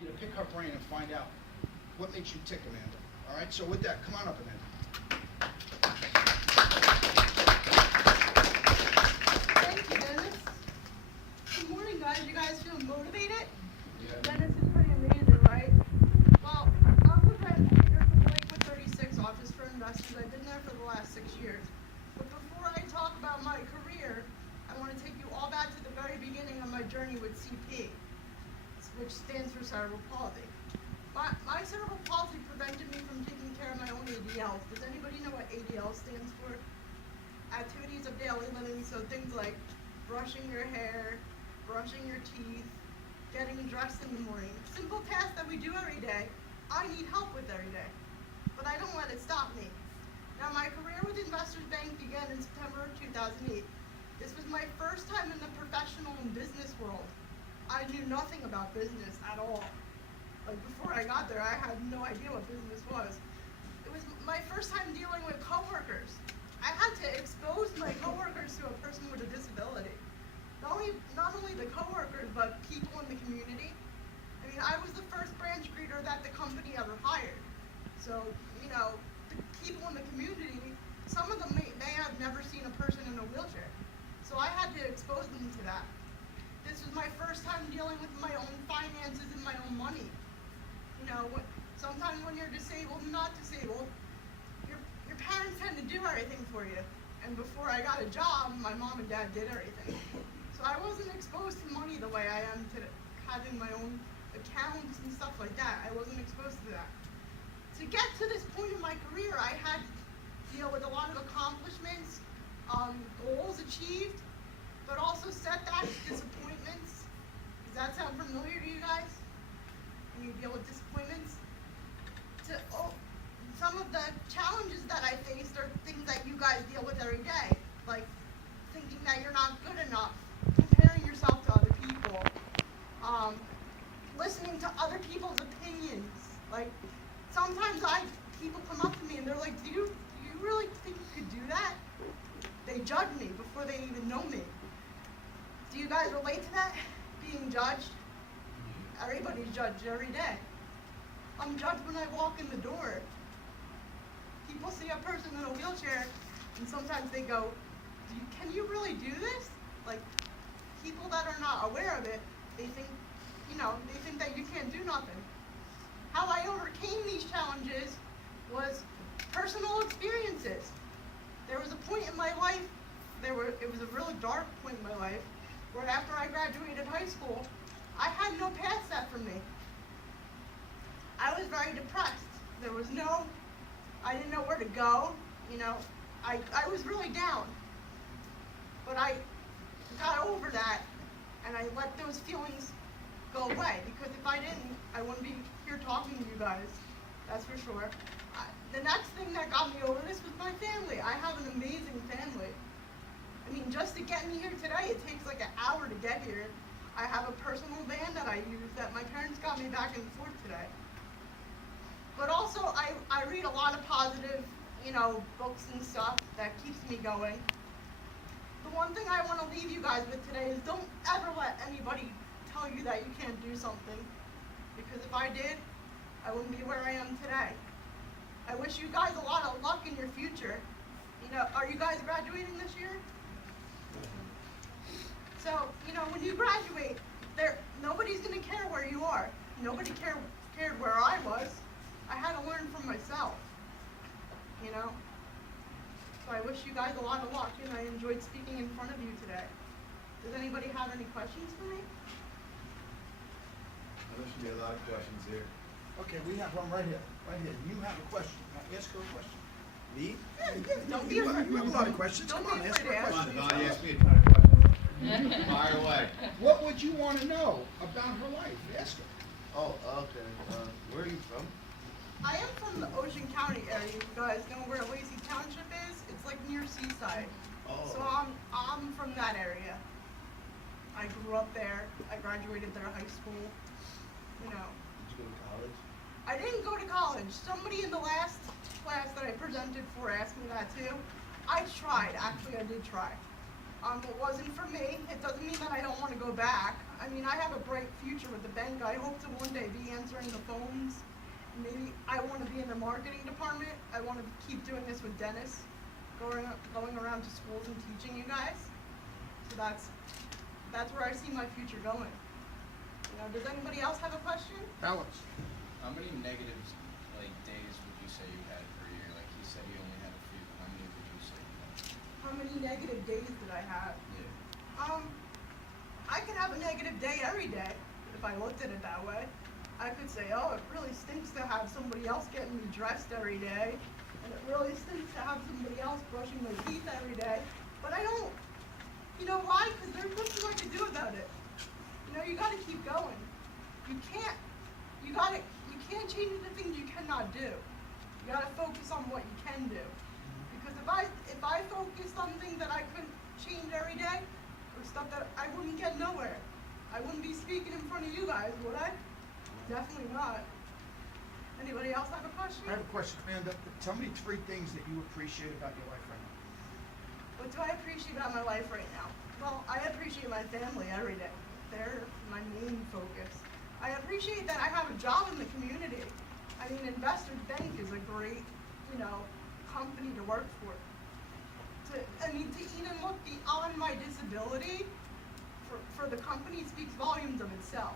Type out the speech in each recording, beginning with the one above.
you to pick her brain and find out what makes you tick, Amanda. All right, so with that, come on up, Amanda. Thank you, Dennis. Good morning, guys. You guys feeling motivated? Yeah. Dennis is pretty amazing, right? Well, I'm the administrator for the Lakewood 36 Office for Investors. I've been there for the last 6 years. But before I talk about my career, I want to take you all back to the very beginning of my journey with CP, which stands for cerebral palsy. My cerebral palsy prevented me from taking care of my own ADLs. Does anybody know what ADL stands for? Activities of daily living, so things like brushing your hair, brushing your teeth, getting dressed in the morning. Simple tasks that we do every day, I need help with every day. But I don't let it stop me. Now, my career with Investors Bank began in September of 2008. This was my first time in the professional and business world. I knew nothing about business at all. Like, before I got there, I had no idea what business was. It was my first time dealing with coworkers. I had to expose my coworkers to a person with a disability. Not only the coworkers, but people in the community. I mean, I was the first branch greeter that the company ever hired. So, you know, the people in the community, some of them may have never seen a person in a wheelchair. So I had to expose them to that. This was my first time dealing with my own finances and my own money. You know, sometimes when you're disabled and not disabled, your parents tend to do everything for you. And before I got a job, my mom and dad did everything. So I wasn't exposed to money the way I am to having my own accounts and stuff like that. I wasn't exposed to that. To get to this point in my career, I had to deal with a lot of accomplishments, goals achieved, but also setbacks, disappointments. Does that sound familiar to you guys? When you deal with disappointments? Some of the challenges that I faced are things that you guys deal with every day, like thinking that you're not good enough, comparing yourself to other people, listening to other people's opinions. Like, sometimes people come up to me and they're like, do you really think you could do that? They judge me before they even know me. Do you guys relate to that? Being judged? Everybody's judged every day. I'm judged when I walk in the door. People see a person in a wheelchair and sometimes they go, can you really do this? Like, people that are not aware of it, they think that you can't do nothing. How I overcame these challenges was personal experiences. There was a point in my life, it was a really dark point in my life, where after I graduated high school, I had no path set for me. I was very depressed. I didn't know where to go, you know. I was really down. But I got over that, and I let those feelings go away, because if I didn't, I wouldn't be here talking to you guys, that's for sure. The next thing that got me over this was my family. I have an amazing family. I mean, just to get me here today, it takes like an hour to get here. I have a personal van that I use that my parents got me back and forth today. But also, I read a lot of positive, books and stuff that keeps me going. The one thing I want to leave you guys with today is don't ever let anybody tell you that you can't do something. Because if I did, I wouldn't be where I am today. I wish you guys a lot of luck in your future. Are you guys graduating this year? So, when you graduate, nobody's going to care where you are. Nobody cared where I was. I had to learn from myself, So I wish you guys a lot of luck, and I enjoyed speaking in front of you today. Does anybody have any questions for me? There should be a lot of questions here. Okay, we have one right here. You have a question. Now, ask her a question. Me? Don't be You afraid. have a lot of questions. Don't Come on, be ask her afraid a to Come ask. on, question. Donnie, ask me a ton of questions. Fire away. What would you want to know about her life? Ask her. Oh, okay. Where are you from? I am from the Ocean County area. You guys know where Lacey Township is? It's like near Seaside. Oh. So I'm from that area. I grew up there. I graduated there high school. Did you go to college? I didn't go to college. Somebody in the last class that I presented for asked me that too. I tried. Actually, I did try. It wasn't for me. It doesn't mean that I don't want to go back. I mean, I have a bright future with the bank. I hope to one day be answering the phones. Maybe I want to be in the marketing department. I want to keep doing this with Dennis, going around to schools and teaching you guys. So that's where I see my future going. You know, does anybody else have a question? Alex? How many negatives, like, days would you say you had per year? Like, he said he only had a few. How many would you say you had? How many negative days did I have? Yeah. I could have a negative day every day if I looked at it that way. I could say, oh, it really stinks to have somebody else getting me dressed every day, and it really stinks to have somebody else brushing my teeth every day. But I don't. You know why? Because there's nothing I can do about it. You know, you got to keep going. You can't change the things you cannot do. You got to focus on what you can do. Because if I focused on things that I couldn't change every day, or stuff that I wouldn't get nowhere. I wouldn't be speaking in front of you guys, would I? Definitely not. Anybody else have a question? I have a question, Amanda. Tell me 3 things that you appreciate about your life right now. What do I appreciate about my life right now? Well, I appreciate my family every day. They're my main focus. I appreciate that I have a job in the community. I mean, Investors Bank is a great, company to work for. To even look beyond my disability for the company speaks volumes of itself.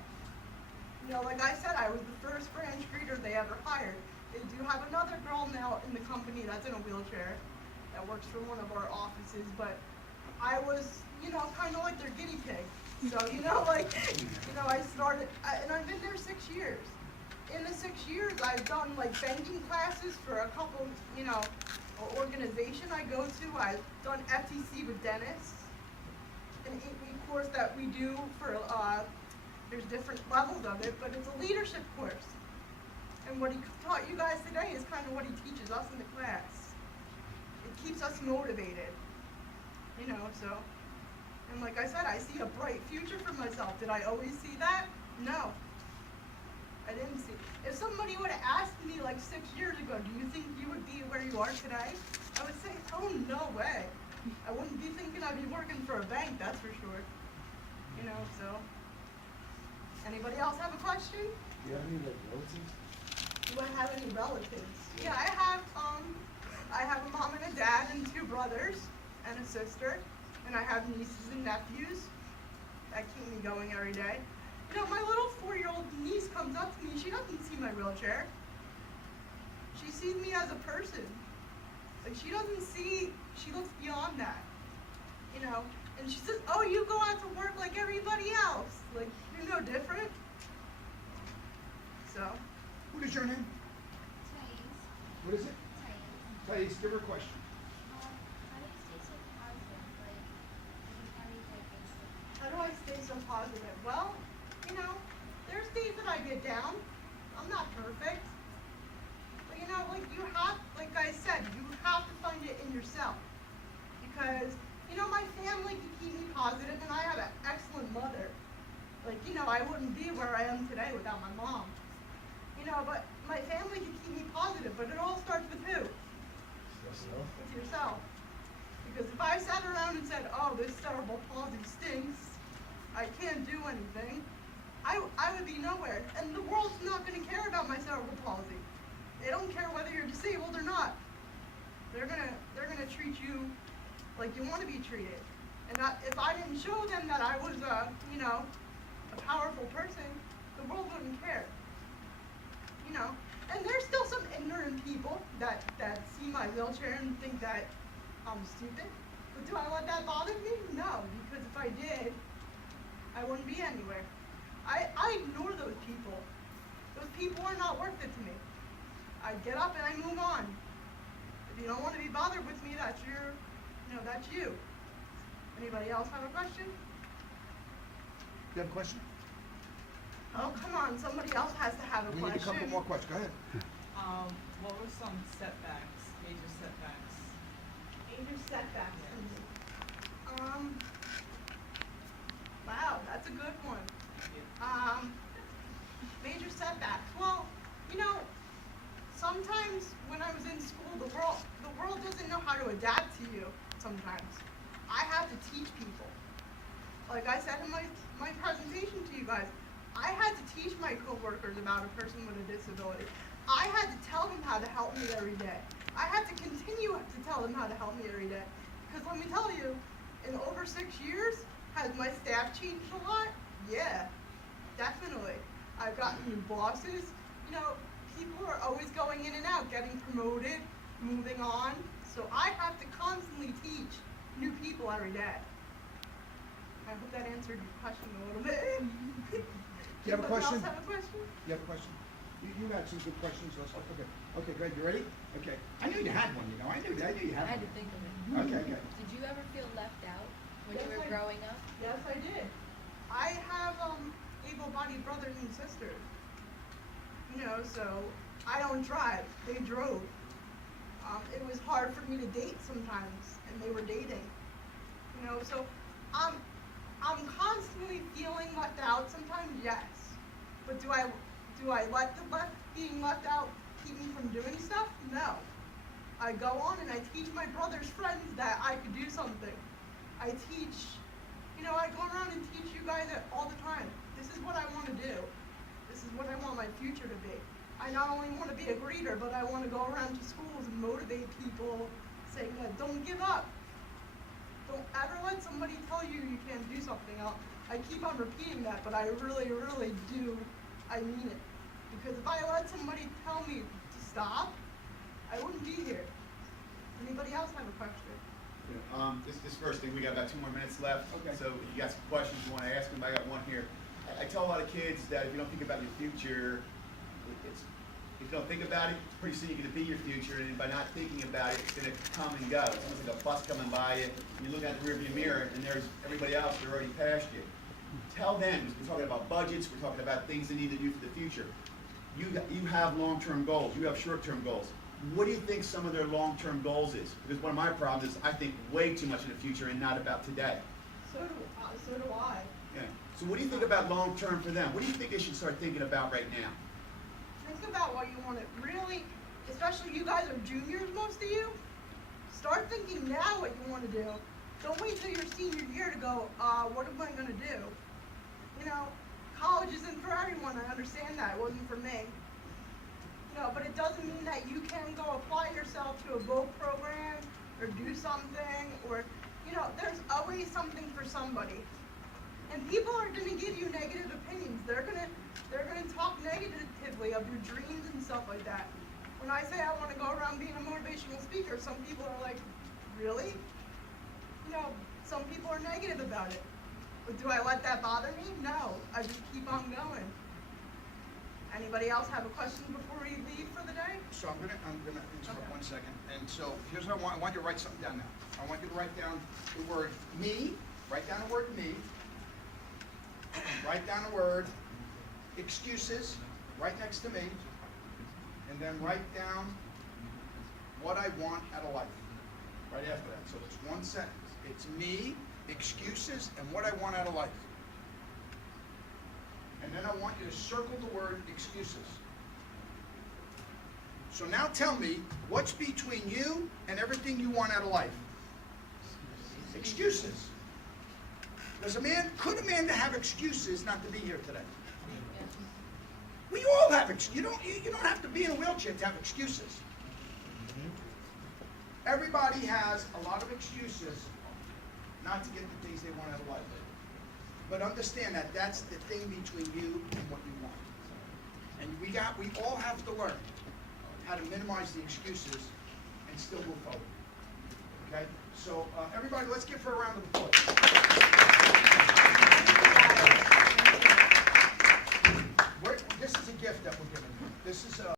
You know, like I said, I was the first branch greeter they ever hired. They do have another girl now in the company that's in a wheelchair that works for one of our offices, but I was, kind of like their guinea pig. So, I started, and I've been there 6 years. In the 6 years, I've done banking classes for a couple, organization I go to. I've done FTC with Dennis, an 8-week course that we do for, there's different levels of it, but it's a leadership course. And what he taught you guys today is kind of what he teaches us in the class. It keeps us motivated, so. And like I said, I see a bright future for myself. Did I always see that? No. I didn't see. If somebody would have asked me 6 years ago, do you think you would be where you are today? I would say, oh, no way. I wouldn't be thinking I'd be working for a bank, that's for sure. So. Anybody else have a question? Do you have any relatives? Do I have any relatives? Yeah, I have a mom and a dad and 2 brothers and a sister, and I have nieces and nephews that keep me going every day. My little 4-year-old niece comes up to me. She doesn't see my wheelchair. She sees me as a person. She looks beyond that. And she says, oh, you go out to work like everybody else. You're no different. So. What is your name? Thais. What is it? Thais. Thais, give her a question. How do you stay so positive? How do I stay so Like, positive? Well, there's days that I get down. I'm not perfect. But you have, like I said, you have to find it in yourself. Because, my family can keep me positive, and I have an excellent mother. I wouldn't be where I am today without my mom. But my family can keep me positive, but it all starts with who? With yourself. Because if I sat around and said, oh, this cerebral palsy stinks, I can't do anything, I would be nowhere. And the world's not going to care about my cerebral palsy. They don't care whether you're disabled or not. They're gonna treat you like you want to be treated. And if I didn't show them that I was a powerful person, the world wouldn't care. And there's still some ignorant people that see my wheelchair and think that I'm stupid. But do I let that bother me? No, because if I did, I wouldn't be anywhere. I ignore those people. Those people are not worth it to me. I get up and I move on. If you don't want to be bothered with me, that's that's you. Anybody else have a question? You have a question? Oh, come on, somebody else has to have a We need a question. couple more questions. Go ahead. What were some setbacks, major setbacks? Major setbacks for me. Wow, that's a good one. Major setbacks. Well, sometimes when I was in school, the world doesn't know how to adapt to you sometimes. I have to teach people. Like I said in my my presentation to you guys, I had to teach my coworkers about a person with a disability. I had to tell them how to help me every day. I had to continue to tell them how to help me every day. Because let me tell you, in over 6 years, has my staff changed a lot? Yeah, definitely. I've gotten new bosses. You know, people are always going in and out, getting promoted, moving on. So I have to constantly teach new people every day. I hope that answered your question a little bit. You have a question? Anyone else have a question? You have a question? You got some good questions, so stuff. Okay. Okay, Greg, you ready? Okay. I knew you had one, you know. I knew you had I had one. to think of it. Okay, okay. Did you ever feel left out when Yes, you were I- growing up? Yes, I did. I have able-bodied brothers and sisters. You know, so I don't drive. They drove. It was hard for me to date sometimes, and they were dating. You know, so I'm constantly feeling left out. Sometimes, yes. But do I let being left out keep me from doing stuff? No. I go on and I teach my brother's friends that I could do something. I teach, you know, I go around and teach you guys all the time. This is what I want to do. This is what I want my future to be. I not only want to be a greeter, but I want to go around to schools and motivate people, saying that don't give up. Don't ever let somebody tell you you can't do something. I keep on repeating that, but I really, really do. I mean it. Because if I let somebody tell me to stop, I wouldn't be here. Anybody else have a question? Yeah, this first thing, we got about 2 more minutes left. Okay. So you got some questions you want to ask them? I got one here. I tell a lot of kids that if you don't think about your future, if you don't think about it, pretty soon you're going to be your future, and by not thinking about it, it's going to come and go. It's almost like a bus coming by you, and you look out the rearview mirror, and there's everybody else, they're already past you. Tell them, we're talking about budgets, we're talking about things they need to do for the future. You have long-term goals, you have short-term goals. What do you think some of their long-term goals is? Because one of my problems is I think way too much in the future and not about today. So do I. Yeah. So what do you think about long-term for them? What do you think they should start thinking about right now? Think about what you want to really, especially you guys are juniors, most of you. Start thinking now what you want to do. Don't wait till your senior year to go, what am I going to do? You know, college isn't for everyone. I understand that. It wasn't for me. You know, but it doesn't mean that you can't go apply yourself to a vote program or do something, or, you know, there's always something for somebody. And people are going to give you negative opinions. They're going to talk negatively of your dreams and stuff like that. When I say I want to go around being a motivational speaker, some people are like, really? You know, some people are negative about it. But do I let that bother me? No. I just keep on going. Anybody else have a question before we leave for the day? So I'm gonna interrupt Okay. 1 second. And so here's what I want. I want you to write something down now. I want you to write down the word me. Write down the word me. Write down the word excuses right next to me. And then write down what I want out of life. Right after that. So it's one sentence. It's me, excuses, and what I want out of life. And then I want you to circle the word excuses. So now tell me, what's between you and everything you want out of life? Excuses. Could Amanda have excuses not to be here today? We all have excuses. You don't have to be in a wheelchair to have excuses. Everybody has a lot of excuses not to get the things they want out of life. But understand that that's the thing between you and what you want. And we all have to learn how to minimize the excuses and still move forward. Okay? So everybody, let's give her a round of applause.